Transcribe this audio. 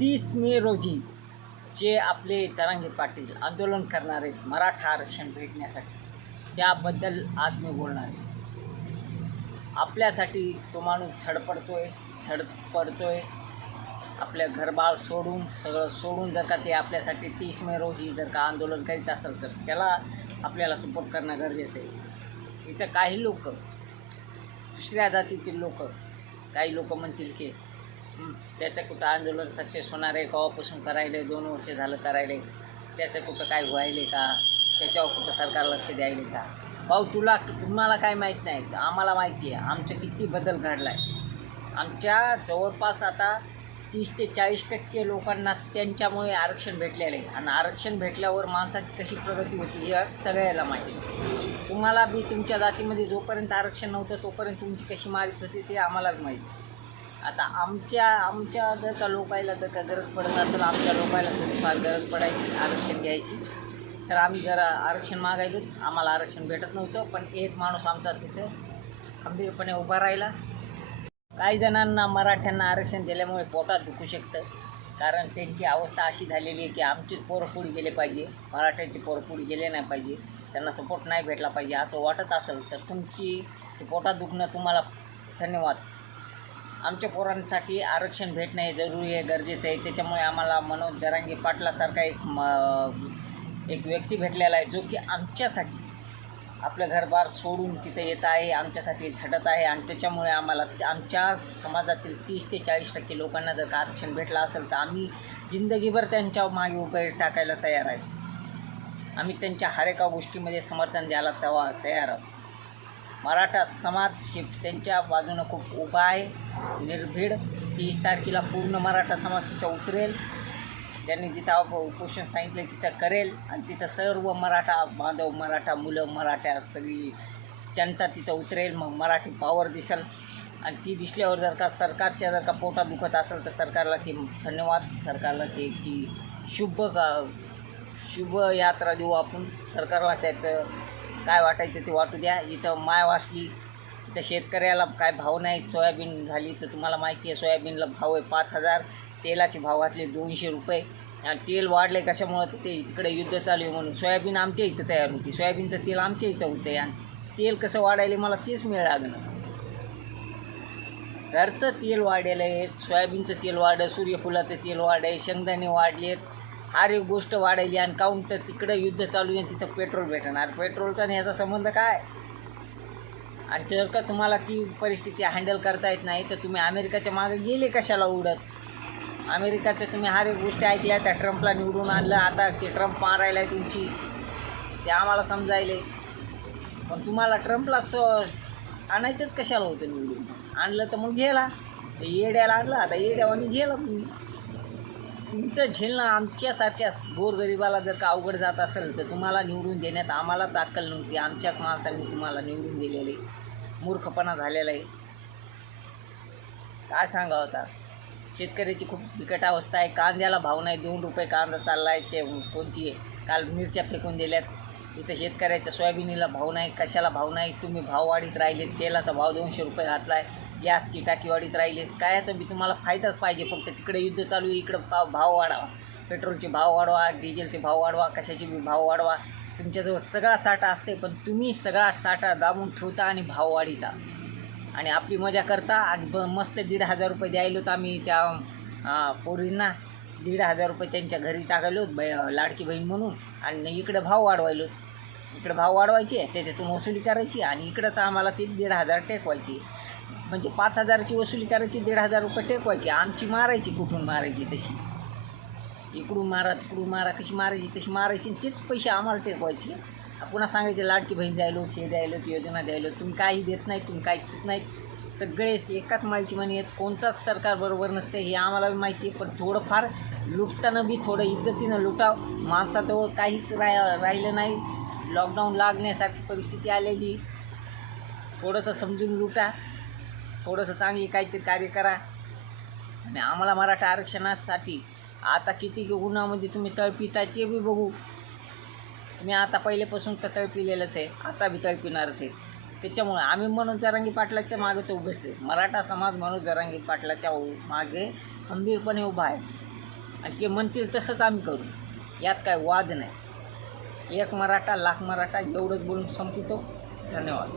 30 मे रोजी जे आपले जरांगे पाटील आंदोलन करणार आहेत मराठा आरक्षण भेटण्यासाठी, त्याबद्दल आज मी बोलणार आहे. आपल्यासाठी तो माणूस धडपडतोय. आपल्या घरबार सोडून, सगळं सोडून जर का ते आपल्यासाठी 30 मे रोजी जर का आंदोलन करीत असेल तर त्याला आपल्याला सपोर्ट करणं गरजेचं आहे. इथं काही लोक, दुसऱ्या जातीतील लोक, काही लोक म्हणतील की त्याचं कुठं आंदोलन सक्सेस होणार आहे, केव्हापासून करायले, 2 वर्ष झालं करायले, त्याचं कुठं काय व्हायले का, त्याच्यावर कुठं सरकार लक्ष द्यायले का. भाऊ, तुम्हाला काय माहीत नाही, आम्हाला माहिती आहे आमचं किती बदल घडला आहे. आमच्या जवळपास आता 30 ते 40% लोकांना त्यांच्यामुळे आरक्षण भेटलेलं आहे. आणि आरक्षण भेटल्यावर माणसाची कशी प्रगती होती हे सगळ्याला माहिती. तुम्हाला बी तुमच्या जातीमध्ये जोपर्यंत आरक्षण नव्हतं तोपर्यंत तुमची कशी मारित होती ते आम्हाला माहिती. आता आमच्या जर का लोकायला जर का गरज पडत असेल, आमच्या लोकायला थोडीफार गरज पडायची आरक्षण घ्यायची, तर आम्ही जरा आरक्षण मागायलो. आम्हाला आरक्षण भेटत नव्हतं, पण एक माणूस आमचा तिथं खंबीरपणे उभा राहिला. काही जणांना, मराठ्यांना आरक्षण दिल्यामुळे पोटात दुखू शकतं, कारण त्यांची अवस्था अशी झालेली आहे की आमचीच पोरं पुढे गेले पाहिजे, मराठ्यांची पोरं पुढे गेले नाही पाहिजे, त्यांना सपोर्ट नाही भेटला पाहिजे असं वाटत असेल तर तुमची ते पोटात दुखणं तुम्हाला धन्यवाद. आमच्या पोरांसाठी आरक्षण भेटणं हे जरुरी आहे, गरजेचं आहे. त्याच्यामुळे आम्हाला मनोज जरांगे पाटलासारखा एक व्यक्ती भेटलेला आहे जो की आमच्यासाठी आपलं घरबार सोडून तिथे येत आहे, आमच्यासाठी झटत आहे. आणि त्याच्यामुळे आम्हाला आमच्या समाजातील 30 ते 40% लोकांना जर का आरक्षण भेटलं असेल तर आम्ही जिंदगीभर त्यांच्या मागे उभे टाकायला तयार आहे. आम्ही त्यांच्या हर एका गोष्टीमध्ये समर्थन द्यायला तयार आहोत. मराठा समाज हे त्यांच्या बाजूनं खूप उभा आहे, निर्भीड. 30 तारखेला पूर्ण मराठा समाज तिथं उतरेल. त्यांनी जिथं उपोषण सांगितलं तिथं करेल. आणि तिथं सर्व मराठा बांधव, मराठा मुलं, मराठा सगळी जनता तिथं उतरेल. मग मराठी पॉवर दिसेल. आणि ती दिसल्यावर जर का सरकारच्या जर का पोटात दुखत असेल तर सरकारला ती धन्यवाद, सरकारला त्याची शुभ यात्रा देऊ आपण. सरकारला त्याचं काय वाटायचं ते वाटू द्या. इथं माय वाचली, इथं शेतकऱ्याला काय भाव नाही. सोयाबीन झाली तर तुम्हाला माहिती आहे सोयाबीनला भाव आहे 5,000, तेलाचे भाव घातले 200 रुपये. आणि तेल वाढले कशामुळं, ते इकडे युद्ध चालू आहे म्हणून. सोयाबीन आमच्या इथं तयार होती, सोयाबीनचं तेल आमच्या इथं होतं. आणि तेल कसं वाढायले मला तेच लागलं. घरचं तेल वाढलेलं आहे, सोयाबीनचं तेल वाढलं, सूर्यफुलाचं तेल वाढलं, शेंगदाणे वाढलेत, हर एक गोष्ट वाढायली. आणि काहून तर तिकडं युद्ध चालू आहे, तिथं पेट्रोल भेटणार. पेट्रोलचा आणि ह्याचा संबंध काय? आणि जर का तुम्हाला ती परिस्थिती हँडल करता येत नाही तर तुम्ही अमेरिकेच्या मागे गेले कशाला उडत? अमेरिकाचं तुम्ही हर एक गोष्टी ऐकल्या, त्या ट्रम्पला निवडून आणलं, आता ते ट्रम्प मारायला आहे तुमची, ते आम्हाला समजायले. पण तुम्हाला ट्रम्पला आणायचंच कशाला होतं निवडून? आणलं तर मग झेला. ते येड्याला आणलं, आता येड्यावानी झेला तुम्ही. तुमचं झेलणं आमच्यासारख्या गोरगरिबाला जर का अवघड जात असेल तर तुम्हाला निवडून देण्यात आम्हालाच अक्कल नव्हती. आमच्याच माणसांनी तुम्हाला निवडून दिलेले, मूर्खपणा झालेला आहे. काय सांगावं आता. शेतकऱ्याची खूप बिकट अवस्था आहे. कांद्याला भाव नाही, 2 रुपये कांदा चालला आहे. ते कोणची काल मिरच्या फेकून दिल्यात. इथं शेतकऱ्याच्या सोयाबीनीला भाव नाही, कशाला भाव नाही. तुम्ही भाव वाढीत राहिले, तेलाचा भाव 200 रुपये घातला आहे, गॅसची टाकी वाढीत राहिली. कायचं बी तुम्हाला फायदाच पाहिजे, फक्त तिकडे युद्ध चालू आहे, इकडं भाव वाढवा. पेट्रोलचे भाव वाढवा, डिझेलचे भाव वाढवा, कशाचे बी भाव वाढवा. तुमच्याजवळ सगळा साठा असते, पण तुम्ही सगळा साठा दाबून ठेवता आणि भाव वाढीता आणि आपली मजा करता. आणि मस्त 1,500 रुपये द्यायलो तर आम्ही त्या पोरींना 1,500 रुपये त्यांच्या घरी टाकायलो लाडकी बहीण म्हणून. आणि इकडं भाव वाढवायलो, इकडं भाव वाढवायचे, त्याच्यातून वसुली करायची. आणि इकडंच आम्हाला ते 1,500 टेकवायची. म्हणजे 5,000ची वसुली करायची, 1,500 रुपये टेकवायची. आमची मारायची, कुठून मारायची तशी, इकडून मारा तिकडून मारा, कशी मारायची तशी मारायची. तेच पैसे आम्हाला टेकवायचे. पुन्हा सांगायचे लाडकी बहीण द्यायलो, हे द्यायलो, योजना द्यायलो. तुम्ही काही देत नाही, तुम्ही काही देत नाहीत. सगळेच एकाच माळीची म्हणी आहेत. कोणताच सरकार बरोबर नसते हे आम्हाला माहिती आहे. पण थोडंफार लुटताना बी थोडं इज्जतीनं लुटाव. माणसाजवळ काहीच राहिलं नाही. लॉकडाऊन लागण्यासारखी परिस्थिती आलेली. थोडंसं समजून लुटा, थोडंसं चांगली काहीतरी कार्य करा. आणि आम्हाला मराठा आरक्षणासाठी आता किती उन्हामध्ये तुम्ही तळपिताय ते बी बघू. तुम्ही आता पहिलेपासून तर तळपिलेलंच आहे, आता बी तळपिणारच आहे. त्याच्यामुळे आम्ही मनोज जरांगे पाटलाच्या मागे तर उभेच आहे. मराठा समाज मनोज जरांगे पाटलाच्या मागे खंबीरपणे उभा आहे. आणि ते म्हणतील तसंच आम्ही करू. यात काय वाद नाही. एक मराठा लाख मराठा एवढंच बोलून संपवतो. धन्यवाद.